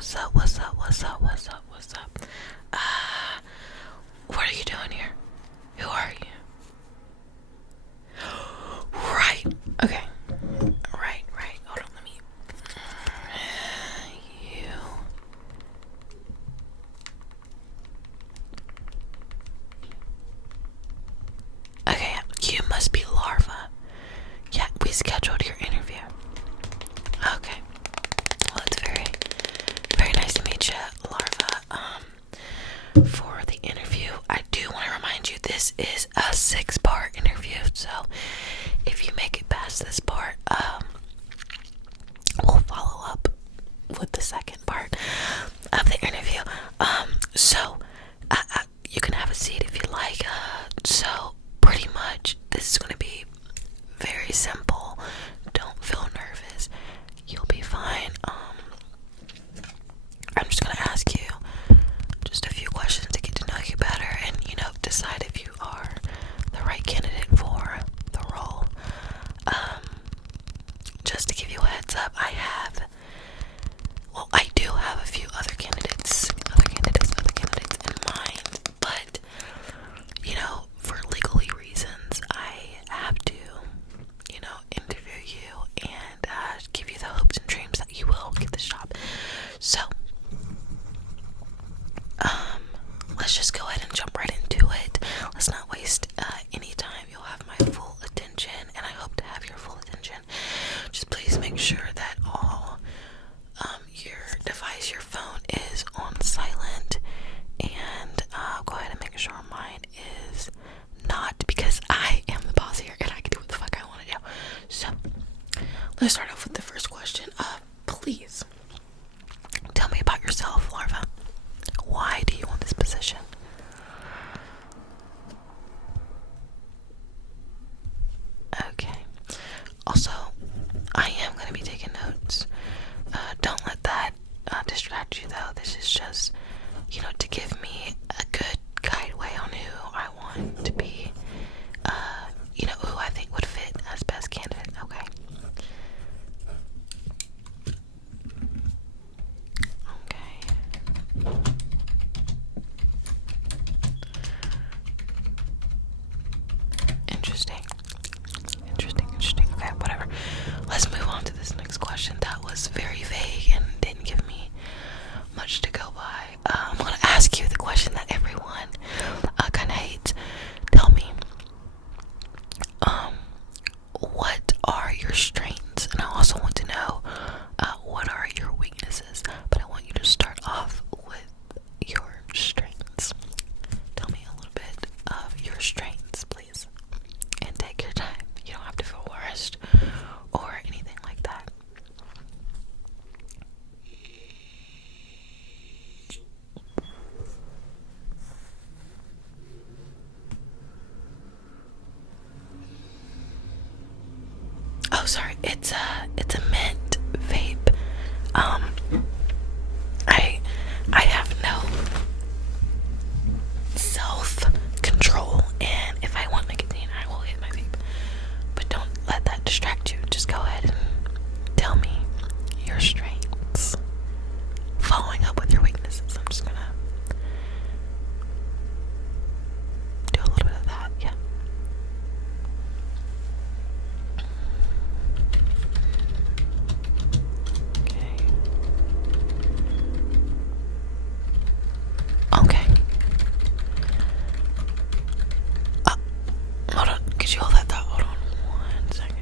What's up? What's up? What's up? What's up? What's up? What are you doing here? Who are you? Right. Okay. Right. Hold on, let me. You. Okay, you must be Larva. Yeah, we scheduled your interview. Okay. Well, it's very nice to meet you, Larva. For the interview, I do want to remind you this is a 6-part interview, so if you make it past this part, we'll follow up with the second part of the interview. So you can have a seat if you like. So pretty much this is going to be very simple. Don't feel nervous. You'll be fine. I'm just going to ask you just a few questions to get to know you better and, decide if you are the right candidate for the role. Just to give you a heads up, I do have a few other candidates in mind, but, for legally reasons, I have to, interview you and give you the hopes and dreams that you will get this job. So, let's just go ahead and jump right into it. Let's not waste any time. You'll have my full attention, and I hope to have your full attention. Just please make sure that all your device, your phone, is on silent, and go ahead and make sure mine is not, because I am the boss here and I can do what the fuck I want to do. So let's start off with the first question. Please tell me about yourself, Larva. Why do you want this position? Okay. Also, I am going to be taking notes. Don't let that distract you, though. This is just, to give me a good guideway on who I want to be, who I think would fit as best candidate. Okay. Interesting. Okay, whatever. Let's move on to this next question. That was very vague and didn't give me much to go by. I'm gonna ask you the question that everyone kind of hates. Tell me, what are your strengths? And I also want to know, what are your weaknesses? But I want you to start off with your strengths. Tell me a little bit of your strengths, please. And take your time. You don't have to feel rushed or anything like that. Oh, sorry. It's a mint vape. I have no self-control, and if I want nicotine, I will hit my vape. But don't let that distract you. Just go ahead and tell me your strengths, following up with your weaknesses. I'm just gonna do a little bit of that. Yeah. Okay. Hold on. Could you hold that thought? Hold on 1 second.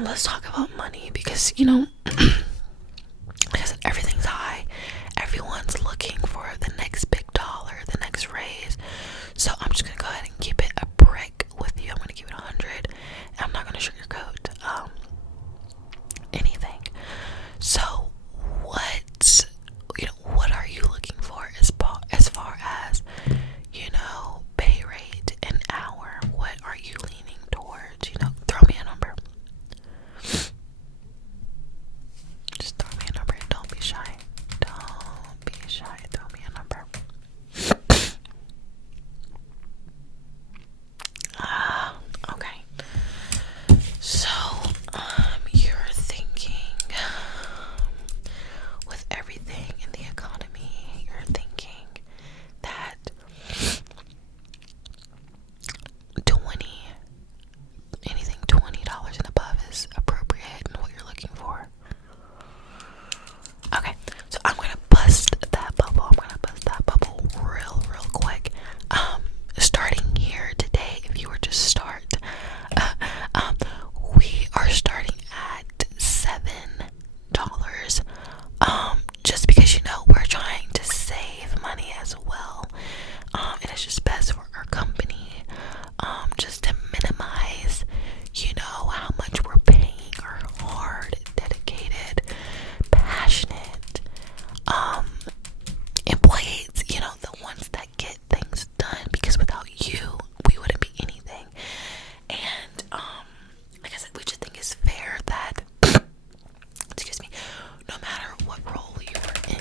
let's talk about money, because like I said, everything's high. Everyone's looking for the next big dollar, the next raise. So I'm just gonna go ahead and keep it a brick with you. I'm gonna keep it 100. And I'm not gonna sugarcoat anything. So what are you looking for as far as pay rate an hour? What are you leaning towards? Throw me a number. Just throw me a number. Don't be shy. Don't be shy. Throw me a number. Okay. So, you're thinking, with everything in the economy, you're thinking that 20 and above is appropriate and what you're looking for. Okay, so I'm gonna bust that bubble. Real quick. Starting here today, if you were to start, we are starting at $7. Just because we're trying to save money as well. And it's just best for our company. Just to minimize, how much we're paying our hard, dedicated, passionate employees, the ones that get things done, because without you, we wouldn't be anything. And like I said, we just think it's fair that excuse me, no matter what role you're in,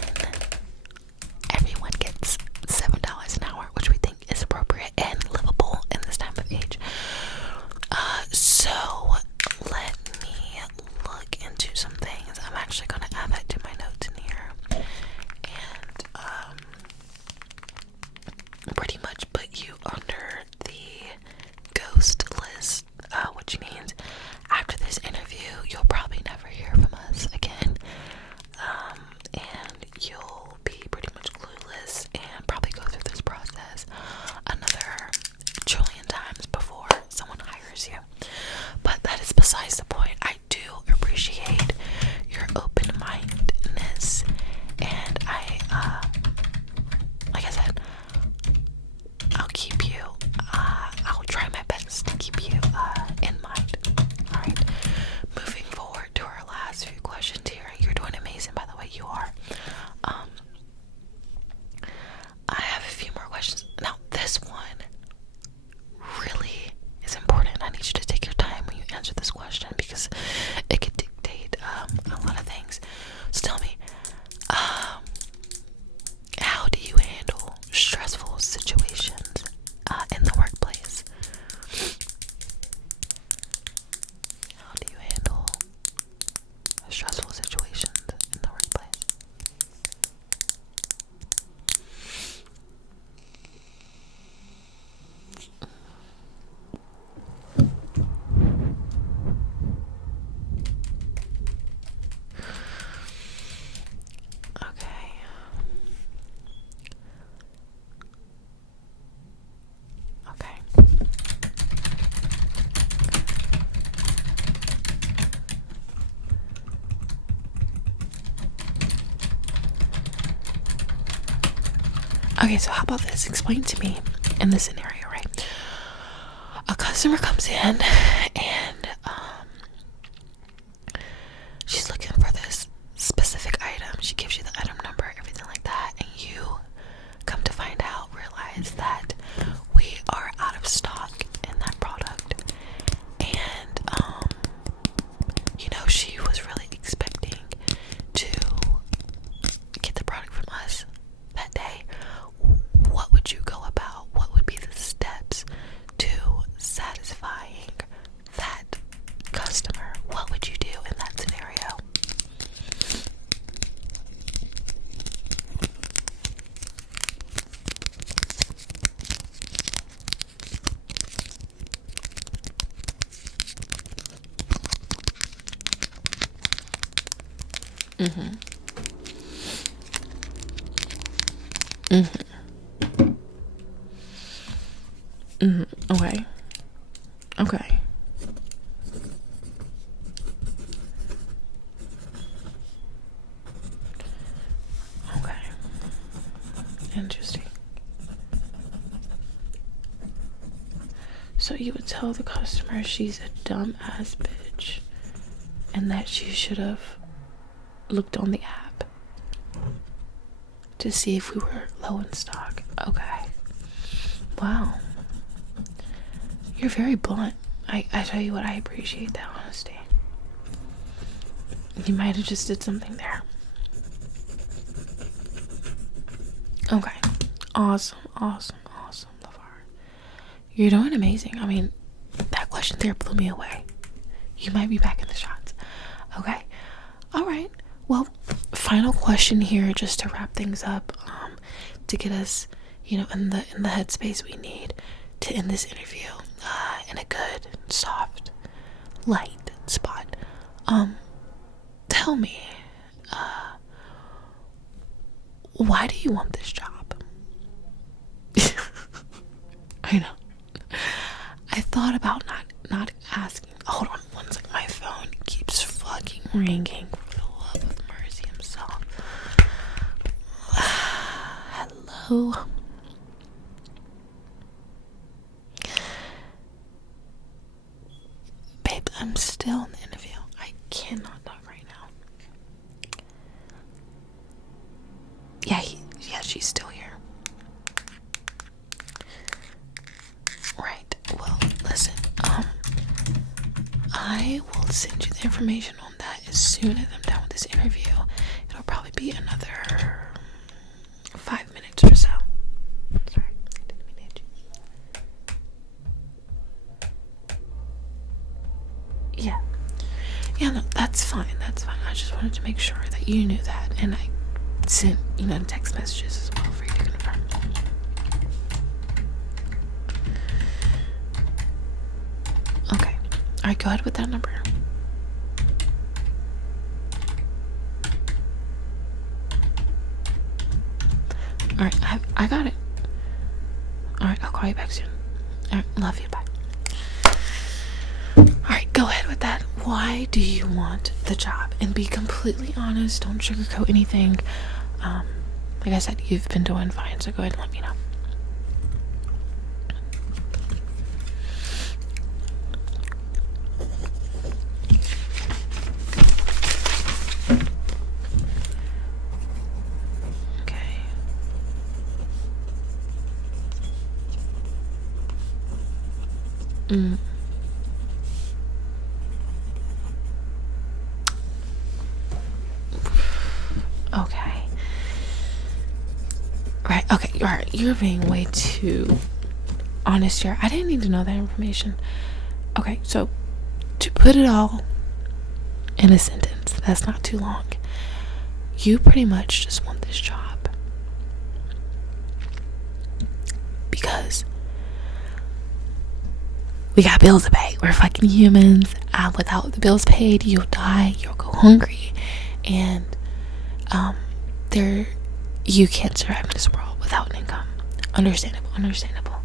everyone gets $7 an hour, which we think is appropriate and livable in this time of age. So let me look into some things. I'm actually gonna add that to my notes in here, and pretty much put you under the ghost list, which means after this interview, you'll probably never hear from us again, and you'll be pretty much clueless and probably go through this process another trillion times before someone hires you. But that is besides the point. I do appreciate your open-mindedness, and like I said, I'll try my best to keep you in mind. Alright, moving forward to our last few questions here. You're doing amazing, by the way, you are. I have a few more questions. Now, this one really is important. I need you to take your time when you answer this question, because it could dictate a lot of things. So tell me, how do you handle stressful situations in the workplace? How do you handle stressful situations in the workplace? Okay, so how about this? Explain to me in this scenario, right? A customer comes in and she's looking for this specific item. She gives you the item number, everything like that, and you come to find out, realize that we are out of stock in that product. And she was really expecting to get the product from us that day. What would you go about? What would be the steps to satisfying that customer? What would you do in that scenario? Mm-hmm. Mm-hmm. Mm-hmm. Okay. So you would tell the customer she's a dumb ass bitch and that she should have looked on the app to see if we were low in stock. Okay. Wow. You're very blunt. I tell you what, I appreciate that honesty. You might have just did something there. Okay. Awesome. LeVar. You're doing amazing. I mean, that question there blew me away. You might be back in the shots. Okay. All right. Well, final question here, just to wrap things up, to get us, in the headspace we need to end this interview, in a good, soft, light spot. Tell me, why do you want this job? I know. I thought about not asking. Hold on one second. My phone keeps fucking ringing. For the love of mercy himself. Hello. Babe, I'm still in the interview. I cannot talk right now. Yeah, she's still here. Right. Well, listen. I will send you the information on that as soon as I'm done with this interview. It'll probably be another 5 minutes or so. Sorry, I didn't mean to hit you. Yeah, no, that's fine. I just wanted to make sure that you knew that, and I sent, text messages as well for you to confirm. Okay. Alright, go ahead with that number. Alright, I got it. Alright, I'll call you back soon. Alright, love you, bye. Alright, go ahead with that. Why do you want the job? And be completely honest, don't sugarcoat anything. Like I said, you've been doing fine, so go ahead and let me know. Okay. Right, okay, alright, you're being way too honest here. I didn't need to know that information. Okay, so to put it all in a sentence, that's not too long. You pretty much just want this job because we got bills to pay. We're fucking humans. Without the bills paid, you'll die, you'll go hungry, and you can't survive in this world without an income. Understandable.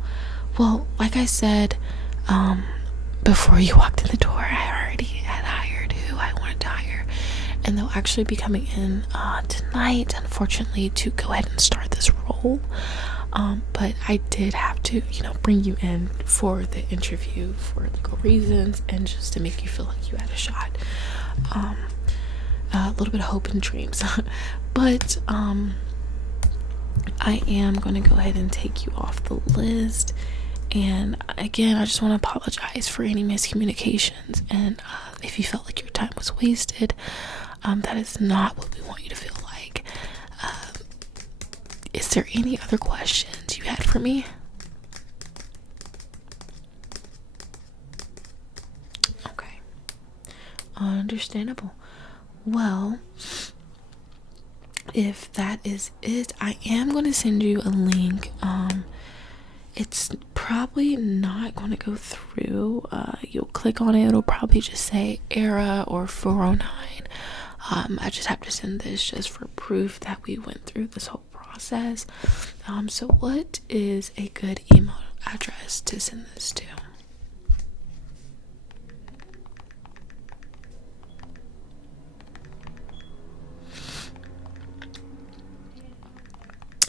Well, like I said, before you walked in the door, I already had hired who I wanted to hire, and they'll actually be coming in tonight, unfortunately, to go ahead and start this role. But I did have to, bring you in for the interview for legal reasons and just to make you feel like you had a shot. A little bit of hope and dreams. But I am going to go ahead and take you off the list. And again, I just want to apologize for any miscommunications. And if you felt like your time was wasted, that is not what we want you to feel like. Is there any other questions you had for me? Okay. Understandable. Well, if that is it, I am going to send you a link. It's probably not going to go through. You'll click on it, it'll probably just say ERA or 409. I just have to send this just for proof that we went through this whole process. So what is a good email address to send this to?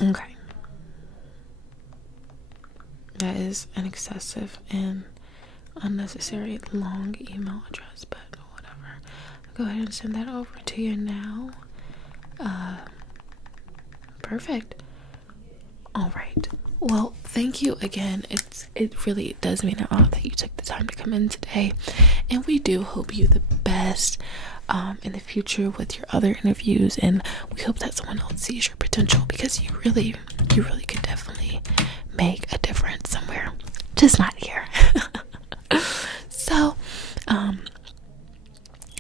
Okay. That is an excessive and unnecessary long email address, but whatever. I'll go ahead and send that over to you now. Perfect. All right. Well, thank you again. It really does mean a lot that you took the time to come in today, and we do hope you the best in the future with your other interviews, and we hope that someone else sees your potential, because you really could definitely make a difference somewhere, just not here. So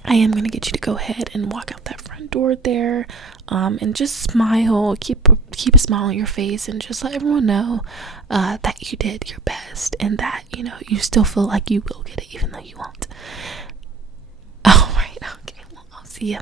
I am going to get you to go ahead and walk out that front door there, and just smile, keep a smile on your face, and just let everyone know that you did your best, and that, you know, you still feel like you will get it even though you won't. All right, okay, well, I'll see you.